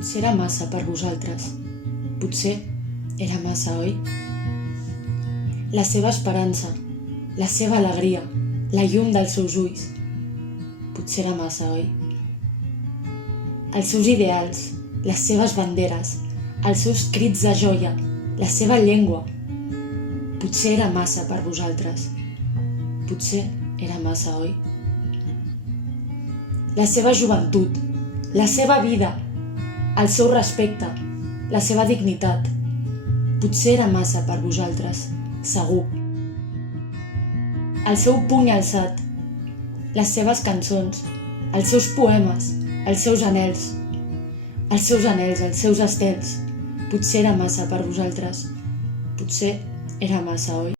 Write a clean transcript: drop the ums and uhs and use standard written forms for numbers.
Potser era massa per vosaltres. Potser era massa, oi? La seva esperança, la seva alegria, la llum dels seus ulls. Potser era massa, oi? Els seus ideals, les seves banderes, els seus crits de joia, la seva llengua. Potser era massa per vosaltres. Potser era massa, oi? La seva joventut, la seva vida, el seu respecte, la seva dignitat. Potser era massa per vosaltres, segur. El seu puny alçat, les seves cançons, els seus poemes, els seus anhels, els seus estels. Potser era massa per vosaltres. Potser era massa, oi?